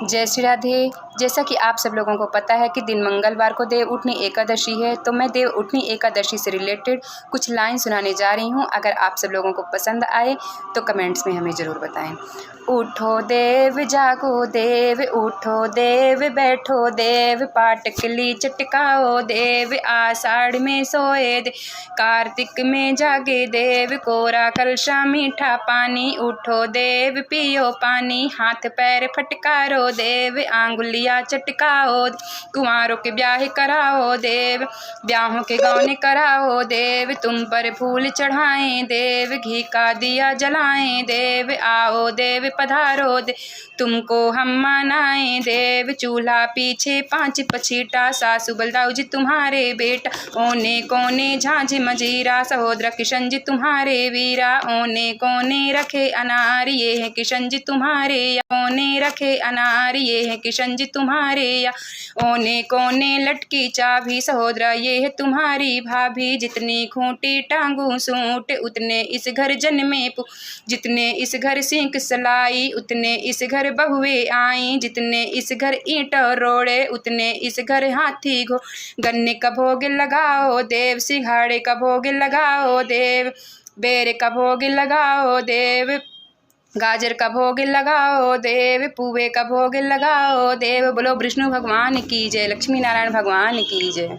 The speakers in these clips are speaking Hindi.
जय श्री राधे। जैसा कि आप सब लोगों को पता है कि दिन मंगलवार को देव उठनी एकादशी है, तो मैं देव उठनी एकादशी से रिलेटेड कुछ लाइन सुनाने जा रही हूँ। अगर आप सब लोगों को पसंद आए तो कमेंट्स में हमें ज़रूर बताएं। उठो देव जागो देव, उठो देव बैठो देव, पाटकली चटकाओ देव, आषाढ़ में सोए देव, कार्तिक में जागे देव, कोरा कलशा मीठा पानी, उठो देव पियो पानी, हाथ पैर फटकारो देव, आंगुलियां चटकाओ, कुंवारों के ब्याह कराओ देव, ब्याहों के गौने कराओ देव, तुम पर फूल चढ़ाएं देव, घी का दिया जलाएं देव, आओ देव पधारो दे, तुमको हम मनाएं देव, चूल्हा पीछे 5 पछीटा, सासू बलदाऊ जी तुम्हारे बेटा, ओने कोने झांझ मजीरा, सहोदरा किशन जी तुम्हारे वीरा, ओने कोने रखे अनार ये है किशन जी तुम्हारे या, ओने रखे अनार ये है किशन जी तुम्हारे या, ओने कोने लटकी चाबी, सहोदरा ये है तुम्हारी भाभी, जितनी खूंटी टांगू सूट उतने इस घर जन्मे, जितने इस घर सिंक सलाई उतने इस घर बहुए आई, जितने इस घर ईंट रोड़े उतने इस घर हाथी घो, गन्ने का भोग लगाओ देव, सिंघाड़े का भोग लगाओ देव, बेर का भोग लगाओ देव, गाजर का भोग लगाओ देव, पुए का भोग लगाओ देव। बोलो विष्णु भगवान की जय, लक्ष्मी नारायण भगवान की जय।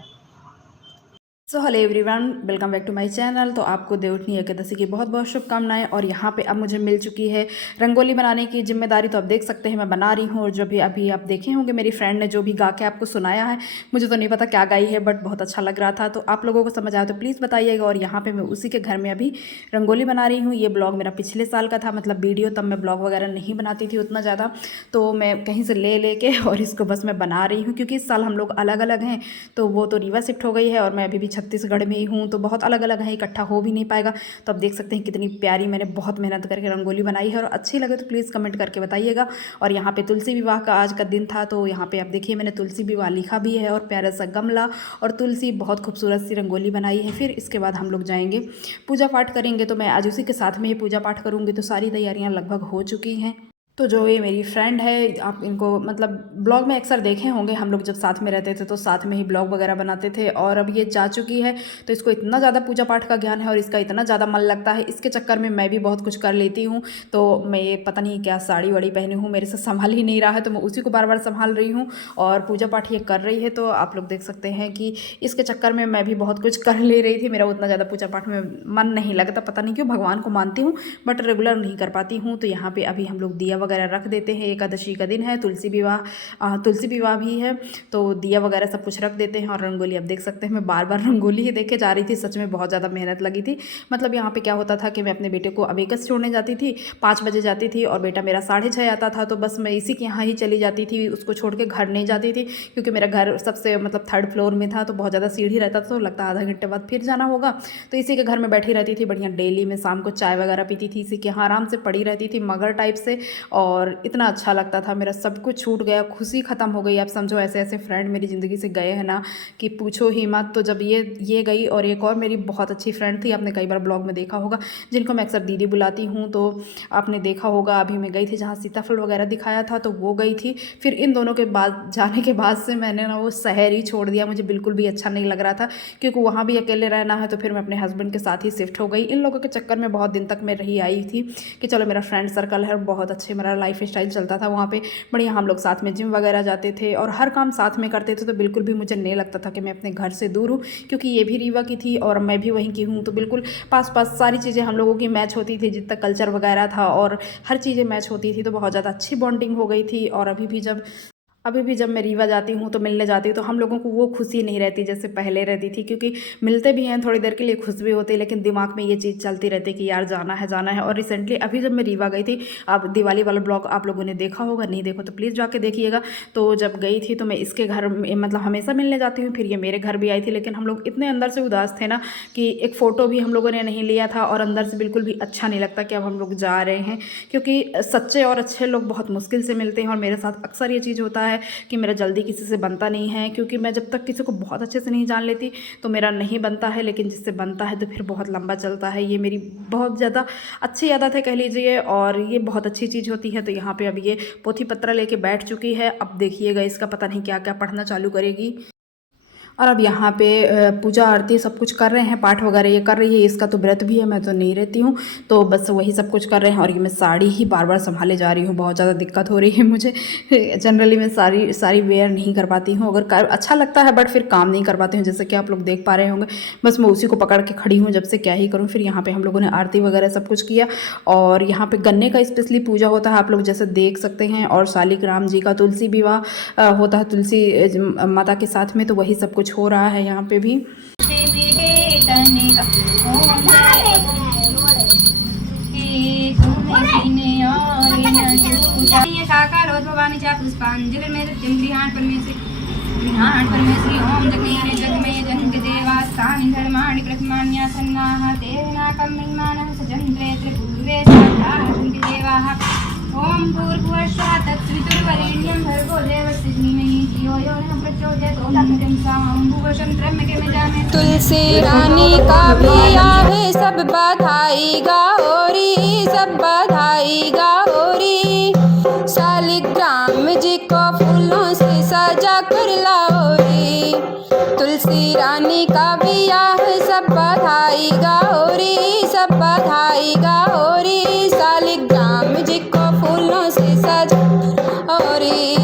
So hello everyone, welcome back to my channel. तो आपको देवउठनी एकादशी की बहुत बहुत शुभकामनाएं। और यहाँ पे अब मुझे मिल चुकी है रंगोली बनाने की जिम्मेदारी। तो आप देख सकते हैं मैं बना रही हूँ। और जो भी अभी आप देखे होंगे मेरी फ्रेंड ने जो भी गा के आपको सुनाया है, मुझे तो नहीं पता क्या गाई है, बट बहुत अच्छा लग रहा था। तो आप लोगों को समझ आया तो प्लीज़ बताइएगा। और यहाँ पर मैं उसी के घर में अभी रंगोली बना रही हूँ। ये ब्लॉग मेरा पिछले साल का था, मतलब वीडियो, तब मैं ब्लॉग वगैरह नहीं बनाती थी उतना ज़्यादा। तो मैं कहीं से ले के और इसको बस मैं बना रही हूँ, क्योंकि इस साल हम लोग अलग अलग हैं। तो वो तो रीवा शिफ्ट हो गई है और मैं अभी भी छत्तीसगढ़ में ही हूँ, तो बहुत अलग अलग है, इकट्ठा हो भी नहीं पाएगा। तो आप देख सकते हैं कितनी प्यारी मैंने बहुत मेहनत करके रंगोली बनाई है। और अच्छी लगे तो प्लीज़ कमेंट करके बताइएगा। और यहाँ पे तुलसी विवाह का आज का दिन था, तो यहाँ पे आप देखिए मैंने तुलसी विवाह लिखा भी है, और प्यारा सा गमला और तुलसी, बहुत खूबसूरत सी रंगोली बनाई है। फिर इसके बाद हम लोग जाएंगे पूजा पाठ करेंगे। तो मैं आज उसी के साथ में ही पूजा पाठ करूँगी। तो सारी तैयारियाँ लगभग हो चुकी हैं। तो जो ये मेरी फ्रेंड है, आप इनको मतलब ब्लॉग में अक्सर देखे होंगे, हम लोग जब साथ में रहते थे तो साथ में ही ब्लॉग वगैरह बनाते थे। और अब ये जा चुकी है, तो इसको इतना ज़्यादा पूजा पाठ का ज्ञान है और इसका इतना ज़्यादा मन लगता है, इसके चक्कर में मैं भी बहुत कुछ कर लेती हूँ। तो मैं ये पता नहीं क्या साड़ी वाड़ी पहनी हूँ, मेरे से संभाल ही नहीं रहा है, तो मैं उसी को बार बार संभाल रही हूँ और पूजा पाठ ये कर रही है। तो आप लोग देख सकते हैं कि इसके चक्कर में मैं भी बहुत कुछ कर ले रही थी। मेरा उतना ज़्यादा पूजा पाठ में मन नहीं लगता, पता नहीं क्यों, भगवान को मानती हूँ बट रेगुलर नहीं कर पाती हूँ। तो यहाँ पे अभी हम लोग दिया वगैरह रख देते हैं। एकादशी का दिन है, तुलसी विवाह भी है, तो दिया वगैरह सब कुछ रख देते हैं। और रंगोली आप देख सकते हैं मैं बार बार रंगोली ही देखे जा रही थी, सच में बहुत ज़्यादा मेहनत लगी थी। मतलब यहाँ पे क्या होता था कि मैं अपने बेटे को अबेकस छोड़ने जाती थी, 5 बजे जाती थी, और बेटा मेरा 6:30 आता था। तो बस मैं इसी के यहाँ ही चली जाती थी, उसको छोड़ के घर नहीं जाती थी, क्योंकि मेरा घर सबसे मतलब 3rd फ्लोर में था, तो बहुत ज़्यादा सीढ़ी रहता था, तो लगता आधा घंटे बाद फिर जाना होगा। तो इसी के घर में बैठी रहती थी बढ़िया, डेली में शाम को चाय वगैरह पीती थी, इसी के यहाँ आराम से पड़ी रहती थी मगर टाइप से। और इतना अच्छा लगता था, मेरा सब कुछ छूट गया, खुशी ख़त्म हो गई। आप समझो ऐसे ऐसे फ्रेंड मेरी ज़िंदगी से गए हैं ना कि पूछो ही मत। तो जब ये गई, और एक और मेरी बहुत अच्छी फ्रेंड थी, आपने कई बार ब्लॉग में देखा होगा, जिनको मैं अक्सर दीदी बुलाती हूँ, तो आपने देखा होगा अभी मैं गई थी जहाँ सीताफल वगैरह दिखाया था, तो वो गई थी। फिर इन दोनों के बाद जाने के बाद से मैंने ना वो शहर ही छोड़ दिया, मुझे बिल्कुल भी अच्छा नहीं लग रहा था, क्योंकि वहाँ भी अकेले रहना है। तो फिर मैं अपने हस्बैंड के साथ ही शिफ्ट हो गई। इन लोगों के चक्कर में बहुत दिन तक मैं रही आई थी कि चलो मेरा फ्रेंड सर्कल है, बहुत अच्छे मेरा लाइफ स्टाइल चलता था वहाँ पे, बढ़िया हम लोग साथ में जिम वगैरह जाते थे और हर काम साथ में करते थे। तो बिल्कुल भी मुझे नहीं लगता था कि मैं अपने घर से दूर हूँ, क्योंकि ये भी रीवा की थी और मैं भी वहीं की हूँ। तो बिल्कुल पास पास सारी चीज़ें हम लोगों की मैच होती थी, जितना कल्चर वगैरह था और हर चीज़ें मैच होती थी, तो बहुत ज़्यादा अच्छी बॉन्डिंग हो गई थी। और अभी भी जब मैं रीवा जाती हूँ तो मिलने जाती हूँ, तो हम लोगों को वो खुशी नहीं रहती जैसे पहले रहती थी, क्योंकि मिलते भी हैं थोड़ी देर के लिए, खुश भी होते हैं, लेकिन दिमाग में ये चीज़ चलती रहती कि यार जाना है जाना है। और रिसेंटली अभी जब मैं रीवा गई थी, अब दिवाली वाला ब्लॉग आप लोगों ने देखा होगा, नहीं देखो तो प्लीज़ जाके देखिएगा। तो जब गई थी तो मैं इसके घर में मतलब हमेशा मिलने जाती हूँ, फिर ये मेरे घर भी आई थी, लेकिन हम लोग इतने अंदर से उदास थे ना कि एक फ़ोटो भी हम लोगों ने नहीं लिया था, और अंदर से बिल्कुल भी अच्छा नहीं लगता कि अब हम लोग जा रहे हैं, क्योंकि सच्चे और अच्छे लोग बहुत मुश्किल से मिलते हैं। और मेरे साथ अक्सर ये चीज़ होता है है कि मेरा जल्दी किसी से बनता नहीं है, क्योंकि मैं जब तक किसी को बहुत अच्छे से नहीं जान लेती तो मेरा नहीं बनता है, लेकिन जिससे बनता है तो फिर बहुत लंबा चलता है। ये मेरी बहुत ज़्यादा अच्छी आदत है कह लीजिए, और ये बहुत अच्छी चीज़ होती है। तो यहाँ पे अब ये पोथी पत्र लेके बैठ चुकी है। अब देखिएगा इसका पता नहीं क्या क्या पढ़ना चालू करेगी। और अब यहाँ पे पूजा आरती सब कुछ कर रहे हैं, पाठ वगैरह ये कर रही है। इसका तो व्रत भी है, मैं तो नहीं रहती हूँ, तो बस वही सब कुछ कर रहे हैं। और ये मैं साड़ी ही बार बार संभाले जा रही हूँ, बहुत ज़्यादा दिक्कत हो रही है मुझे। जनरली मैं सारी वेयर नहीं कर पाती हूँ, अगर अच्छा लगता है बट फिर काम नहीं कर पाती हूँ, जैसे कि आप लोग देख पा रहे होंगे। बस मैं उसी को पकड़ के खड़ी हूँ जब से, क्या ही करूँ। फिर यहाँ पर हम लोगों ने आरती वगैरह सब कुछ किया, और यहाँ पर गन्ने का स्पेशली पूजा होता है, आप लोग जैसे देख सकते हैं। और शालिग्राम जी का तुलसी विवाह होता है तुलसी माता के साथ में, तो वही सब कुछ हो रहा है यहाँ पे भी। परमेश्वरी ओम जगमेय जगमेय जन्म देवास्तानि धर्माणि प्रथमान्यासन्नाः तेनाकं महिमानः सजन्ते त्रिपूर्वे साधारन्ति देवाः। ओम भूर्भुवस्सुवः तत्सवितुर्वरेण्यं भर्गो देवस्य धीमहि धियो यो नः प्रचोदयात्। ओम तत्सवितुर्वरेण्यं भर्गो देवस्य धीमहि। तुलसी रानी का भी आवे सब बधाई गाओरी, सब बधाई गाओरी। शालिग्राम जी को फूलों से सजा कर लाओरी। तुलसी रानी का ब्याह सब बधाई गाओरी, सब बधाई गाओरी। शालिग्राम जी को फूलों से सजा और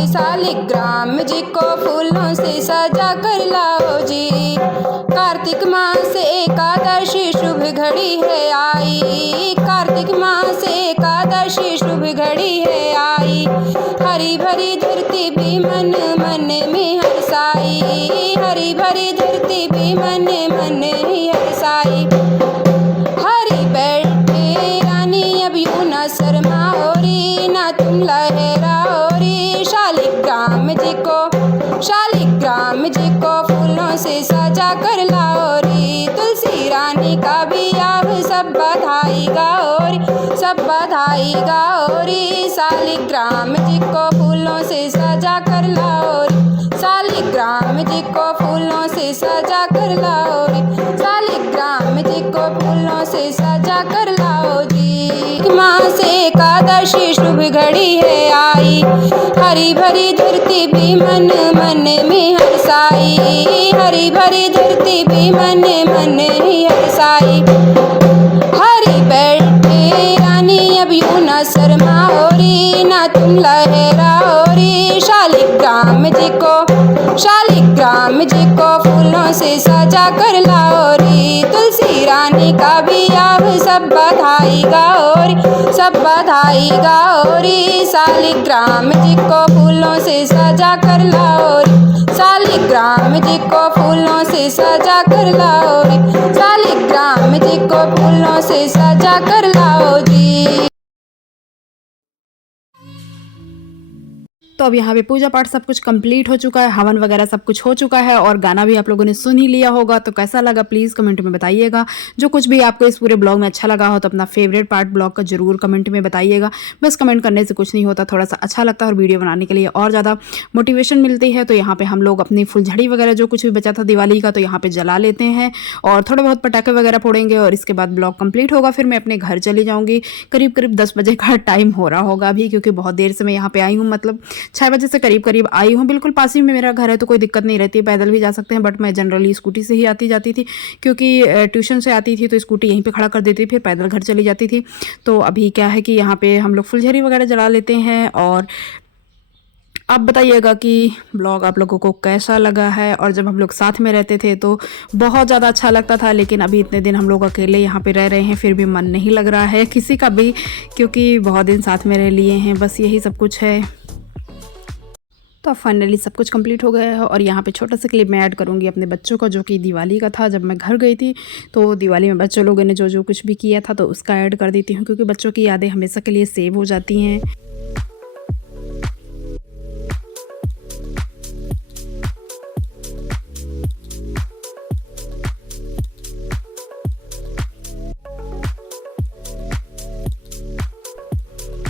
शालिग्राम जी को फूलों से सजा कर लाओ जी। कार्तिक मास एकादशी शुभ घड़ी है आई, कार्तिक मास एकादशी शुभ घड़ी है आई। हरी भरी धरती भी मन मन में हर्षाई, हरी भरी धरती भी मन मन ही हर्षाई। हरी बैठे रानी अब यूं न शर्माओरी, ना तुम लहराओरी। शालिग्राम जी को फूलों से सजा कर लाओरी। तुलसी रानी का ब्याह सब बधाई गाओरी, सब बधाई गाओरी। शालिग्राम जी को फूलों से सजा कर लाओरी, शालिग्राम जी को फूलों से सजा कर लाओरी। शालिग्राम जी को फूलों से सजा कर लाओ जी। मास एकादशी शुभ घड़ी है आई, हरी भरी धरती भी मन मन में हर्षाई, हरी भरी धरती भी मन मन ही हर्षाई। हरी बैठे रानी अब यूं न शर्माओरी, ना तुम लहराओरी। शालिग्राम जी को फूलों से सजा कर लाओरी। तुलसी रानी का ब्याह सब बधाई गाओरी, सब बधाई गाओरी। शालिग्राम जी को फूलों से सजा कर लाओरी, शालिग्राम जी को फूलों से सजा कर लाओरी। शालिग्राम जी को फूलों से सजा कर लाओ जी। तो अब यहाँ पे पूजा पाठ सब कुछ कंप्लीट हो चुका है, हवन वगैरह सब कुछ हो चुका है, और गाना भी आप लोगों ने सुन ही लिया होगा। तो कैसा लगा प्लीज़ कमेंट में बताइएगा। जो कुछ भी आपको इस पूरे ब्लॉग में अच्छा लगा हो तो अपना फेवरेट पार्ट ब्लॉग का जरूर कमेंट में बताइएगा। बस कमेंट करने से कुछ नहीं होता, थोड़ा सा अच्छा लगता है और वीडियो बनाने के लिए और ज़्यादा मोटिवेशन मिलती है। तो यहाँ पर हम लोग अपनी फुलझड़ी वगैरह जो कुछ भी बचा था दिवाली का, तो यहाँ पर जला लेते हैं और थोड़े बहुत पटाखे वगैरह फोड़ेंगे, और इसके बाद ब्लॉग कंप्लीट होगा। फिर मैं अपने घर चली जाऊँगी। करीब 10 बजे का टाइम हो रहा होगा अभी, क्योंकि बहुत देर से मैं यहाँ पे आई हूँ, मतलब 6 बजे से करीब आई हूँ। बिल्कुल पास ही में मेरा घर है, तो कोई दिक्कत नहीं रहती, पैदल भी जा सकते हैं। बट मैं जनरली स्कूटी से ही आती जाती थी, क्योंकि ट्यूशन से आती थी तो स्कूटी यहीं पे खड़ा कर देती थी, फिर पैदल घर चली जाती थी। तो अभी क्या है कि यहाँ पे हम लोग फुलझड़ी वगैरह जला लेते हैं। और आप बताइएगा कि ब्लॉग आप लोगों को कैसा लगा है। और जब हम लोग साथ में रहते थे तो बहुत ज़्यादा अच्छा लगता था, लेकिन अभी इतने दिन हम लोग अकेले यहाँ पे रह रहे हैं, फिर भी मन नहीं लग रहा है किसी का भी, क्योंकि बहुत दिन साथ में रह लिए हैं। बस यही सब कुछ है। तो फाइनली सब कुछ कंप्लीट हो गया है। और यहाँ पे छोटा सा क्लिप मैं ऐड करूँगी अपने बच्चों का, जो कि दिवाली का था। जब मैं घर गई थी तो दिवाली में बच्चों लोगों ने जो कुछ भी किया था, तो उसका ऐड कर देती हूँ, क्योंकि बच्चों की यादें हमेशा के लिए सेव हो जाती हैं।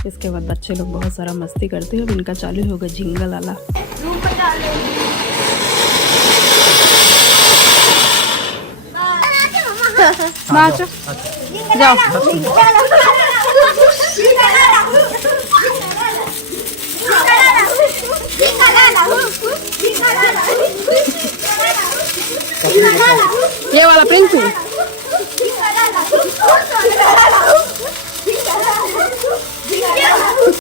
इसके उसके बाद बच्चे लोग बहुत सारा मस्ती करते हैं। अब इनका चालू होगा जिंगल वाला। जाओ ये वाला प्रिंस